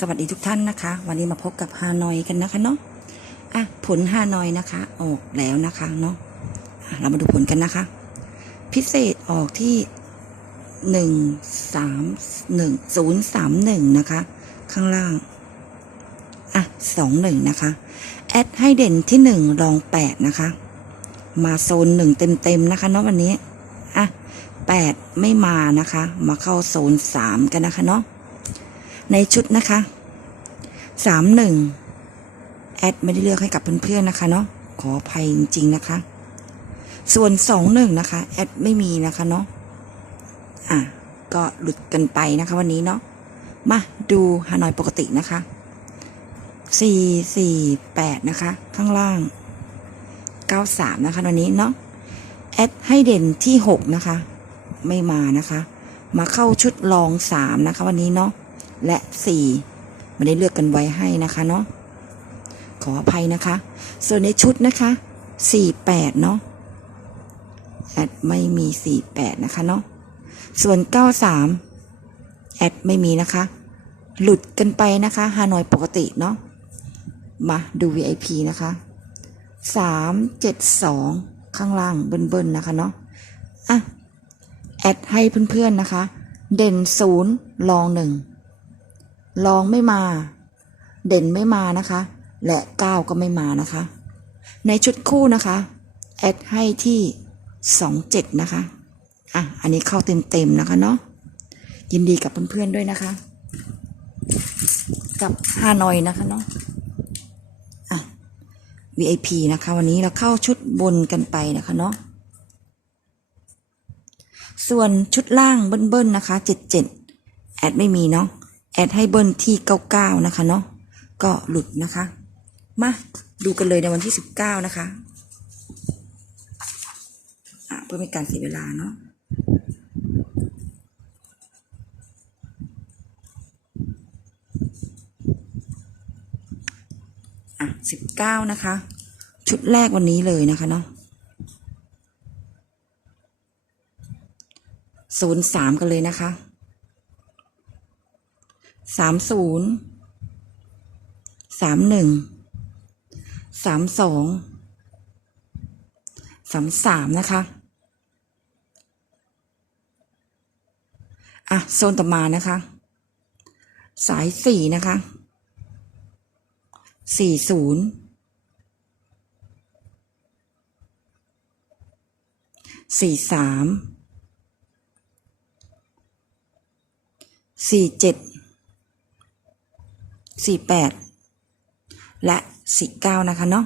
สวัสดีทุกท่านนะคะ วันนี้มาพบกับฮานอยกันนะคะเนาะอะผลฮานอยนะคะ ออกแล้วนะคะเนาะเรามาดูผลกันนะคะ พิเศษออกที่หนึ่งสามหนึ่งศูนย์สามหนึ่งนะคะ ข้างล่างอะสองหนึ่งนะคะแอดให้เด่นที่หนึ่งรองแปดนะคะ มาโซนหนึ่งเต็มๆนะคะเนาะวันนี้อะแปดไม่มานะคะ มาเข้าโซนสามกันนะคะเนาะ ในชุดนะคะสามหนึ่งแอดไม่ได้เลือกให้กับเพื่อนๆนะคะเนาะขออภัยจริง ๆ นะคะ ส่วนสองหนึ่งนะคะแอดไม่มีนะคะเนาะอะก็หลุดกันไปนะคะวันนี้เนาะมาดูฮานอยปกตินะคะสี่สี่แปดนะคะ ข้างล่างเก้าสามนะคะวันนี้เนาะแอดให้เด่นที่หกนะคะ ไม่มานะคะ มาเข้าชุดรองสามนะคะ วันนี้เนาะ และสี่ไม่ได้เลือกกันไว้ให้นะคะเนาะขออภัยนะคะ ส่วนในชุดนะคะสี่แปดเนาะแอดไม่มีสี่แปดนะคะเนาะส่วนเก้าสามแอดไม่มีนะคะ หลุดกันไปนะคะฮานอยปกติเนาะมาดู VIP นะคะสามเจ็ดสองข้างล่างเบิ้ลๆนะคะเนาะอะแอดให้เพื่อนๆนะคะ เด่นศูนย์ลองหนึ่ง ลองไม่มา เด่นไม่มานะคะ และก้าวก็ไม่มานะคะ ในชุดคู่นะคะแอดให้ที่สองเจ็ดนะคะอะอันนี้เข้าเต็มๆนะคะเนาะยินดีกับเพื่อนๆด้วยนะคะ กับฮานอยนะคะเนาะอะ VIP นะคะ วันนี้เราเข้าชุดบนกันไปนะคะเนาะส่วนชุดล่างเบิ้ลๆนะคะ77แอดไม่มีเนาะ แอดให้เบิ้ลที่ 99 นะคะเนาะก็หลุดนะคะ มาดูกันเลยในวันที่ 19 นะคะะเพื่อไม่การเสียเวลาเนาะอะ19นะคะ ชุดแรกวันนี้เลยนะคะเนาะศูนย์สามกันเลยนะคะ สามศูนย์สามหนึ่งสามสองสามสามนะคะ อะ โซนต่อมานะคะ สายสี่นะคะสี่ศูนย์สี่สามสี่เจ็ด 48 และ 49 นะคะเนาะ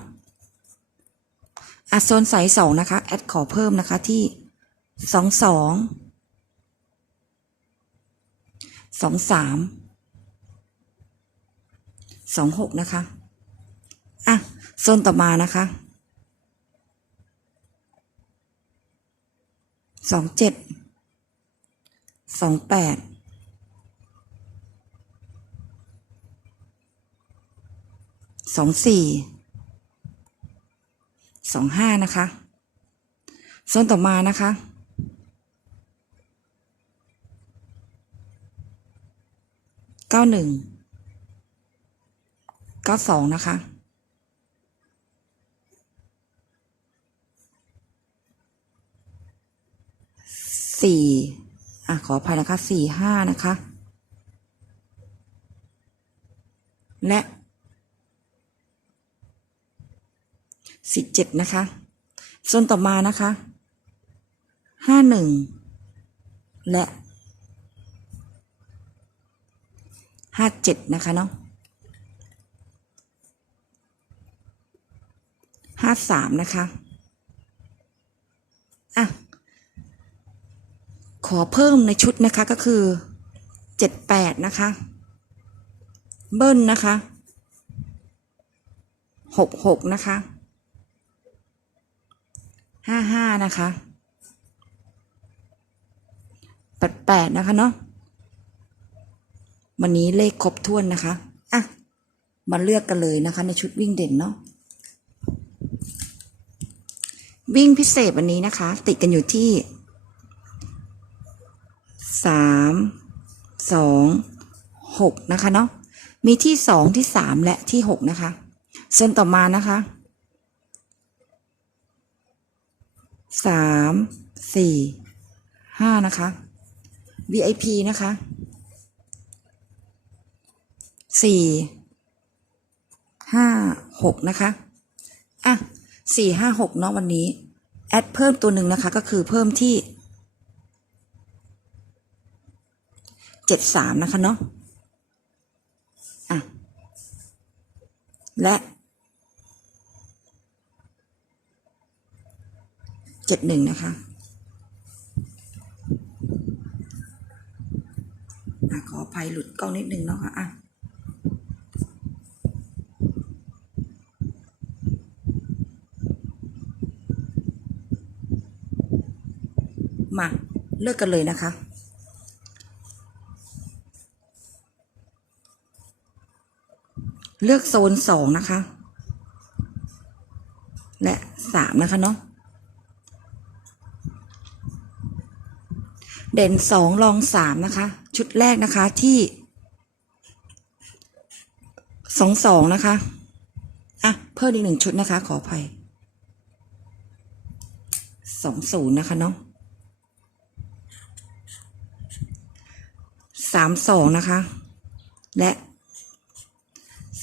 อะโซนสายสองนะคะ แอดขอเพิ่มนะคะที่ 22 23 26 นะคะ อะ โซนต่อมานะคะ 27 28 สองสี่สองห้านะคะโซนต่อมานะคะเก้าหนึ่งเก้าสองนะคะสี่อะขออภัยนะคะสี่ห้านะคะ และ สิบเจ็ดนะคะโซนต่อมานะคะห้าหนึ่งและห้าเจ็ดนะคะเนาะห้าสามนะคะอะขอเพิ่มในชุดนะคะก็คือเจ็ดแปดนะคะ เบิ้ลนะคะหกหกนะคะ ห้าห้านะคะแปดแปดนะคะเนาะวันนี้เลขครบถ้วนนะคะอะมาเลือกกันเลยนะคะ ในชุดวิ่งเด่นเนาะวิ่งพิเศษวันนี้นะคะ ติดกันอยู่ที่สามสองหกนะคะเนาะมีที่สองที่สามและที่หกนะคะโซนต่อมานะคะ สามสี่ห้านะคะ VIP นะคะสี่ห้าหกนะคะอะสี่ห้าหกเนาะวันนี้ แอดเพิ่มตัวหนึ่งนะคะ ก็คือเพิ่มที่เจ็ดสามนะคะเนาะอะและเจ็ ดหนึ่งนะคะอะขออภัยหลุดกล้องนิดนึงเนาะค่ะอะมาเลือกกันเลยนะคะ เลือกโซนสองนะคะ และสามนะคะเนาะ เด่นสองรองสามนะคะ ชุดแรกนะคะที่สองสองนะคะอะเพิ่มอีกหนึ่งชุดนะคะ ขออภัยสองศูนย์นะคะเนาะสามสองนะคะ และ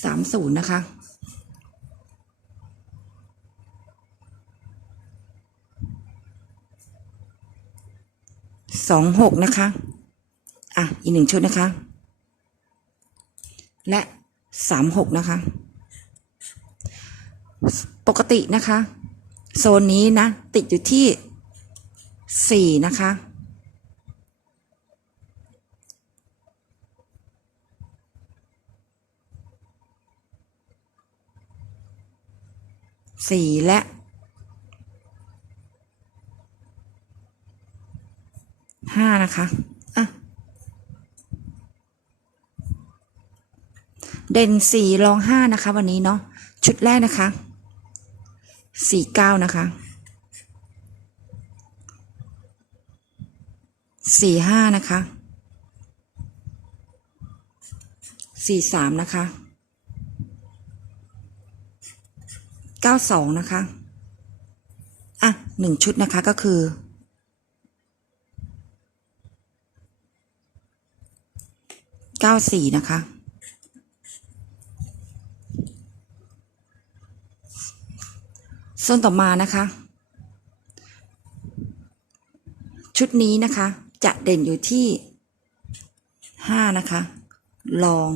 สามศูนย์นะคะ สองหกนะคะ อะ อีกหนึ่งชุดนะคะ และสามหกนะคะ ปกตินะคะ โซนนี้นะ ติดอยู่ที่สี่นะคะสี่และห้า นะคะอะเด่นสี่รองห้านะคะ วันนี้เนาะชุดแรกนะคะสี่เก้านะคะสี่ห้านะคะสี่สามนะคะเก้าสองนะคะ อะหนึ่งชุดนะคะก็คือ ก้าสี่นะคะส่วนต่อมานะคะ ชุดนี้นะคะ จะเด่นอยู่ที่ห้านะคะ ลอง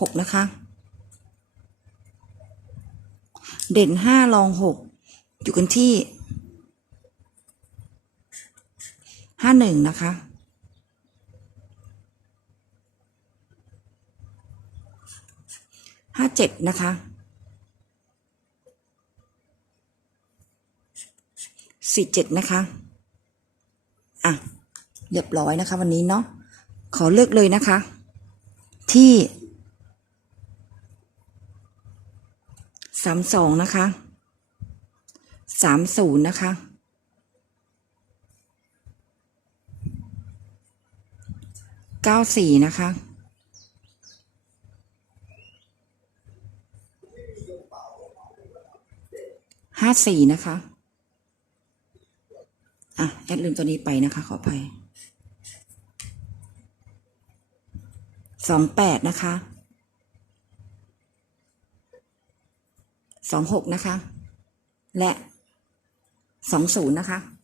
หกนะคะ เด่นห้าลองหกอยู่กันที่ ห้าหนึ่งนะคะ ห้าเจ็ดนะคะ สี่เจ็ดนะคะ อะ เรียบร้อยนะคะวันนี้เนาะ ขอเลือกเลยนะคะ ที่สามสองนะคะสามศูนย์นะคะ เก้าสี่นะคะ ห้าสี่นะคะ อะ แอดลืมตัวนี้ไปนะคะ ขออภัยสองแปดนะคะ สองหกนะคะ และสองศูนย์นะคะอะ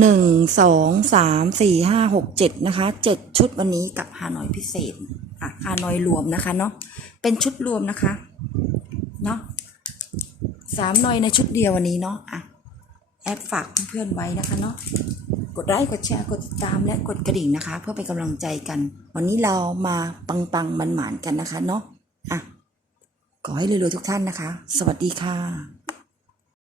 หนึ่งสองสามสี่ห้าหกเจ็ดนะคะเจ็ดชุดวันนี้กับฮานอยพิเศษอะฮานอยรวมนะคะเนาะเป็นชุดรวมนะคะเนาะสามหน่อยในชุดเดียววันนี้เนาะอะแอดฝากเพื่อนๆไว้นะคะเนาะกดไลค์กดแชร์กดติดตามและกดกระดิ่งนะคะ เพื่อเป็นกำลังใจกัน วันนี้เรามาปังๆมันหมานกันนะคะเนาะอะขอให้รวยๆทุกท่านนะคะ สวัสดีค่ะ